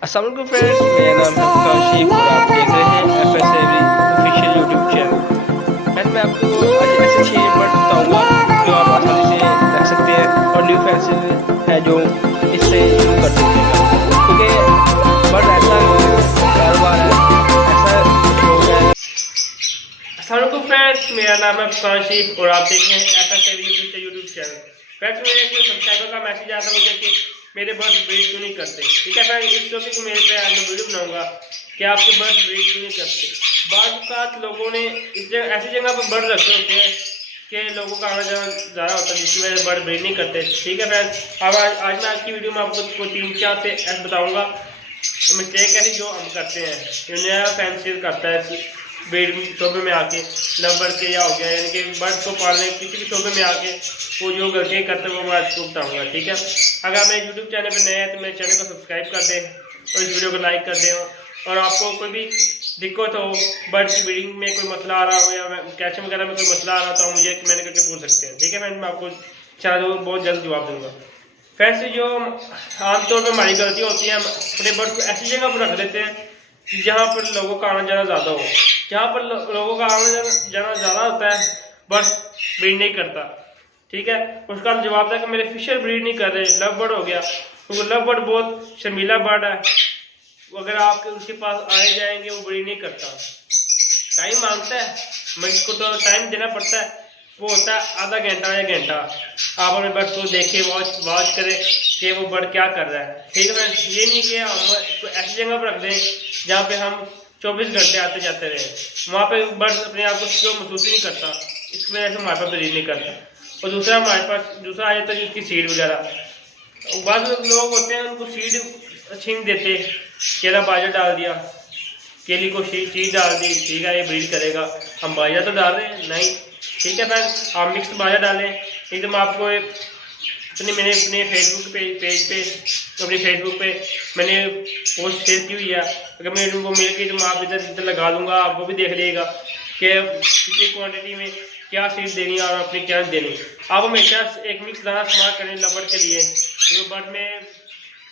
अस्सलाम वालेकुम फ्रेंड्स, मेरा नाम है काशिफ और आप देख रहे हैं FS every official YouTube channel. Friend मैं आपको आज ऐसे 6 बर्ड्स बताऊंगा जो आप आसानी से रख सकते हैं और न्यू फैंसी है जो इससे यूज़ कर सकते हैं, क्योंकि बर्ड ऐसा कारोबार है, ऐसा शौक है। अस्सलाम वालेकुम फ्रेंड्स, मेरा नाम है काशिफ और आप देख रहे हैं FS every official YouTube channel. Friends मेरे एक सब्सक्राइबर का मैसेज आया था मुझे कि मेरे बर्ड ब्रीड क्यों नहीं करते। ठीक है फ्रेंड, इस टॉपिक में मेरे पे आज मैं वीडियो बनाऊंगा कि आपके बर्ड ब्रीड क्यों नहीं करते। बाद लोगों ने ऐसी जगह पर बर्ड रखे होते हैं कि लोगों का आना जाना ज़्यादा होता है, जिसकी वजह से बर्ड ब्रीड नहीं करते। ठीक है फ्रेंड, अब आज मैं आपकी वीडियो में आपको 3-4 से ऐसे बताऊँगा मिस्टेक ऐसी जो हम करते हैं, जो नया फैंसी करता है ब्रीड शोबे में आके लव के या हो गया, यानी कि बर्ड को पालने किसी भी शोबे में आके वो जो गलतियाँ करते हैं वो मैं आपको बताऊँगा। ठीक है, अगर मेरे यूट्यूब चैनल पर नए हैं तो मेरे चैनल को सब्सक्राइब कर दें और इस वीडियो को लाइक कर दें। और आपको कोई भी दिक्कत हो, बर्ड की ब्रीडिंग में कोई मसला आ रहा हो या कैल्शियम वगैरह में कोई मसला आ रहा हो, तो आप मुझे कमेंट करके पूछ सकते हैं। ठीक है फ्रेंड, मैं आपको शायद बहुत जल्द जवाब दूंगा। फ्रेंड्स जो आमतौर पर हमारी गलती होती है, हम अपने बर्ड को ऐसी जगह पर रख देते हैं जहाँ पर लोगों का आना जाना ज़्यादा हो। जहाँ पर लोगों का आना जाना ज़्यादा होता है बर्ड ब्रीड नहीं करता। ठीक है, उसका जवाब था कि मेरे फिशर ब्रीड नहीं कर रहे, लव बर्ड हो गया, क्योंकि लव बर्ड बहुत शर्मीला बर्ड है, अगर आप उसके पास आए जाएंगे वो ब्रीड नहीं करता, टाइम मांगता है, मैं इसको तो टाइम देना पड़ता है। वो होता है आधा घंटा या घंटा, आप अपने बर्ड को देखें, वॉच करें कि वो बर्ड क्या कर रहा है। ठीक है फ्रेंड, ये नहीं कि हम ऐसी जगह पर रख दें जहाँ पे हम 24 घंटे आते जाते रहे, वहाँ पे बर्ड अपने आप को क्यों महसूस नहीं करता, इसकी वजह से हमारे पास ब्रीड नहीं करता। और दूसरा हमारे पास दूसरा आ जाता है जिसकी सीड वगैरह, बाद लोग होते हैं उनको सीड छीन देते, केला बाजरा डाल दिया, केली को चीज डाल दी, ठीक है ये ब्रीड करेगा, हम बाजरा तो डाल रहे हैं नहीं। ठीक है फ्रेंड, आप मिक्स बाजरा डालें। एकदम आपको मैंने अपने फेसबुक पेज पे अपने फेसबुक पे मैंने पोस्ट शेयर की हुई है, अगर मेरे को मिल गई तो मैं आप इधर लगा दूंगा, आप वो भी देख लीजिएगा कि कितनी क्वांटिटी में क्या सीड देनी है और अपनी क्या देनी। आप हमेशा एक मिक्स दाना इस्तेमाल करें लबड़ के लिए, जो बर्ड में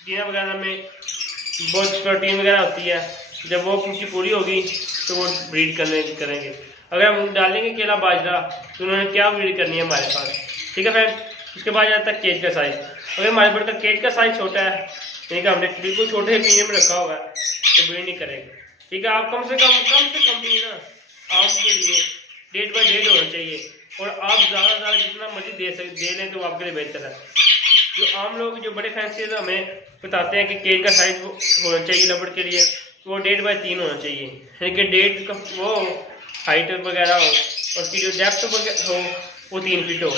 जीना वगैरह में बहुत प्रोटीन वगैरह होती है, जब वो उनकी पूरी होगी तो वो ब्रीड करेंगे। अगर हम डालेंगे केला बाजरा तो उन्होंने क्या ब्रीड करनी है हमारे पास। ठीक है फ्रेंड, उसके बाद जाता है केज का साइज। अगर हमारे बर्ड का केज का साइज छोटा है, यानी कि हमने बिल्कुल छोटे पिंजरे में रखा हुआ है, तो ब्रीड नहीं करेंगे। ठीक है, आप कम से कम भी ना आम के लिए 1.5 होना चाहिए, और आप ज़्यादा जितना मर्जी दे लें तो आपके लिए बेहतर है। जो आम लोग जो बड़े फैंसी हमें बताते हैं कि केज का साइज होना चाहिए लबड़ के लिए, वो 1.5x3 होना चाहिए, यानी कि 1.5 का वो हाइट वगैरह हो और उसकी जो डेप्थ हो वो 3 फीट हो,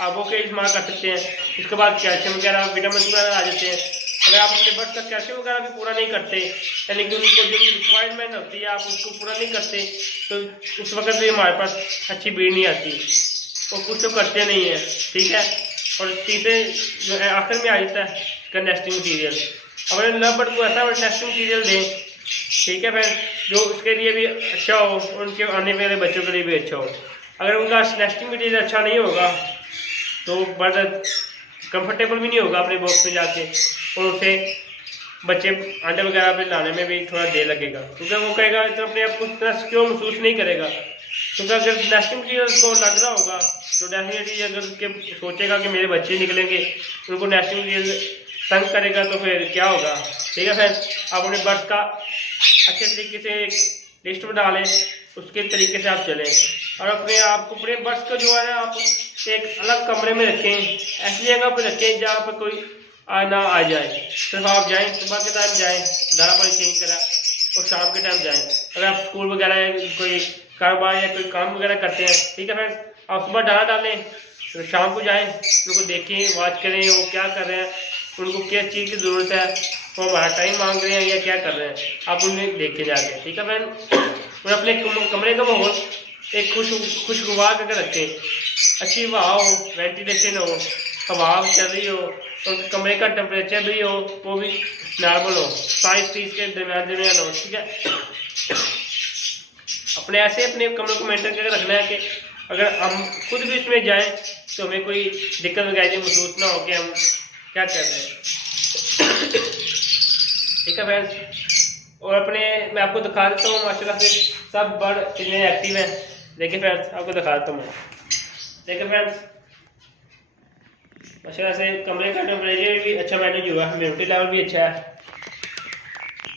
आप वो केज इस्तेमाल कर सकते हैं। उसके बाद कैल्शियम वगैरह विटामिन वगैरह आ जाते हैं। अगर आप अपने बर्ड का कैल्शियम वगैरह भी पूरा नहीं करते, यानी कि उनको जो रिक्वायरमेंट होती है आप उसको पूरा नहीं करते, तो उस वक्त भी हमारे पास अच्छी ब्रीड नहीं आती, और कुछ तो करते नहीं है। ठीक है, और तीसरे जो है आखिर में आ जाता है इसका नेस्टिंग मटीरियल। अगर लव बर्ड को ऐसा नेस्टिंग मटीरियल दें, ठीक है फ्रेंड, जो उसके लिए भी अच्छा हो और उनके आने वाले बच्चों के लिए भी अच्छा हो। अगर उनका नेस्टिंग मटीरियल अच्छा नहीं होगा तो बर्ड कंफर्टेबल भी नहीं होगा अपने बॉक्स में जाके, और उसे बच्चे अंडे वगैरह पे लाने में भी थोड़ा देर लगेगा, क्योंकि वो कहेगा इतना अपने आप को इतना सिक्योर महसूस नहीं करेगा। क्योंकि अगर नेस्टिंग मटीरियल को लग रहा होगा तो डेफिनेटली अगर के सोचेगा कि मेरे बच्चे निकलेंगे, उनको नेस्टिंग मटीरियल तंग करेगा तो फिर क्या होगा। ठीक है फ्रेंड, आप अपने बर्ड का अच्छे तरीके से एक लिस्ट बना लें, उसके तरीके से आप चलें, और अपने आप को अपने बर्ड्स को जो है ना आप एक अलग कमरे में रखें, ऐसी जगह पर रखें जहाँ पर कोई ना आ जाए। सिर्फ आप जाएँ, सुबह के टाइम जाएँ, दाना पानी चेंज करा, और शाम के टाइम जाएँ। अगर आप स्कूल वगैरह कोई कारोबार या कोई काम वगैरह करते हैं, ठीक है फ्रेंड्स, आप सुबह दाना डालें तो शाम को जाएँ, उनको देखें, वॉच करें वो क्या कर रहे हैं, उनको क्या चीज़ की ज़रूरत है, वो हमारा टाइम मांग रहे हैं या क्या कर रहे हैं, आप उन्हें देख के जाके। ठीक है फ्रेंड, और अपने कमरे का माहौल एक खुशगवार करके रखें, अच्छी हवा हो, वेंटिलेशन हो, हवा चल रही हो, और कमरे का टेम्परेचर भी हो वो भी नॉर्मल हो, 22-30 के दरमियान हो। ठीक है, अपने ऐसे अपने कमरे को मेंटेन करके रखना है कि अगर हम खुद भी इसमें जाएं तो हमें कोई दिक्कत वगैरह महसूस ना हो कि हम क्या कर रहे हैं। ठीक है फ्रेंड्स। और अपने मैं आपको दिखा देता हूँ माशाल्लाह से सब बर्ड कितने एक्टिव हैं। देखिए फ्रेंड्स आपको दिखा देता हूँ मैं। देखिए फ्रेंड्स माशाल्लाह से कमरे का टेम्परेचर भी अच्छा मैनेज हुआ है, ह्यूमिडिटी लेवल भी अच्छा है।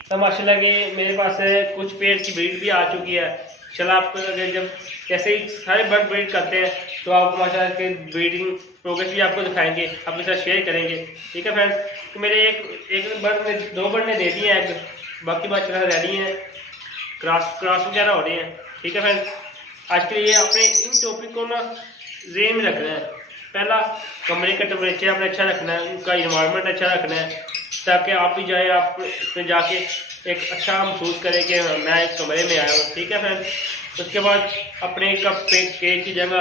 तो माशाल्लाह कि मेरे पास कुछ पेड़ की ब्रीड भी आ चुकी है। चला आपको जब जैसे ही सारे बर्ड ब्रीड करते हैं तो आपको माशाल्लाह के ब्रीडिंग प्रोग्रेस भी आपको दिखाएंगे, आपके साथ शेयर करेंगे। ठीक है फ्रेंड्स। तो मेरे एक बर्ड ने 2 बर्ड ने दे दिए हैं एग, बाकी माशाल्लाह रेडी हैं, क्रॉस वगैरह हो रहे हैं। ठीक है फ्रेंड्स। आज के लिए अपने इन टॉपिक को ना जेन में रखना है। पहला कमरे का टेम्परेचर आपने अच्छा रखना है, उनका इन्वायरमेंट अच्छा रखना है, ताकि आप भी जाए आप उसमें जाके एक अच्छा महसूस करें कि मैं एक कमरे में आया हूँ। ठीक है फ्रेंड्स। उसके बाद अपने कप केज की जगह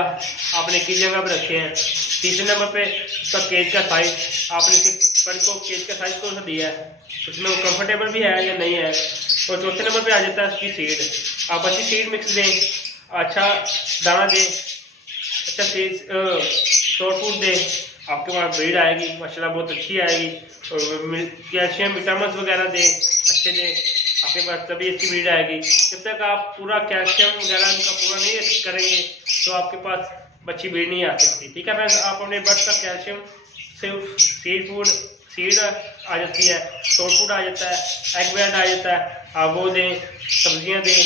आपने किस जगह पर रखे हैं। तीसरे नंबर पे उसका केज का साइज आपने पर को केज का साइज कौन सा दिया है, उसमें वो कंफर्टेबल भी है या नहीं है। और चौथे नंबर पे आ जाता है उसकी सीड। आप अच्छी सीड मिक्स दें, अच्छा दाना दें, अच्छा सीड शॉर्ट फूड दें, आपके पास ब्रीड आएगी माशाल्लाह बहुत अच्छी आएगी। और कैल्शियम विटामिन वगैरह दें अच्छे दें, आपके पास तभी अच्छी ब्रीड आएगी। जब तक आप पूरा कैल्शियम वगैरह उनका पूरा नहीं करेंगे तो आपके पास अच्छी ब्रीड नहीं आ सकती। ठीक है फ्रेंड्स। आप अपने बर्ड का कैल्शियम सिर्फ सीड आ जाती है, शॉर्ट फूड आ जाता है, एग वेट आ जाता है, आप वो दें, सब्जियां दें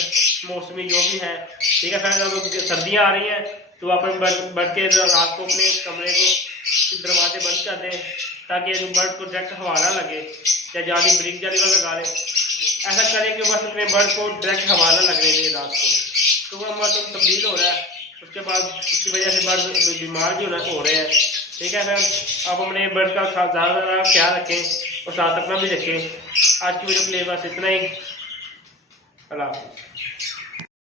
मौसमी जो भी है। ठीक है फ्रेंड्स। अब सर्दियाँ आ रही हैं तो आप बर्ड के रात को अपने कमरे को दरवाजे बंद कर दें ताकि बर्ड को डायरेक्ट हवा ना लगे, या जाली ब्रिक जाली वाला लगा लें। ऐसा करें कि बस अपने बर्ड को डायरेक्ट हवा ना लगने दें रात को, तो वह मौसम तब्दील हो रहा है, उसके बाद उसकी वजह से बर्ड बीमार भी हो रहे हैं। ठीक है फ्रेंड्स। आप अपने बर्ड का ज़्यादा ख्याल रखें और साथ अपना भी रखें। आज की वीडियो के लिए बस इतना ही। अल्लाह हाफ़िज़।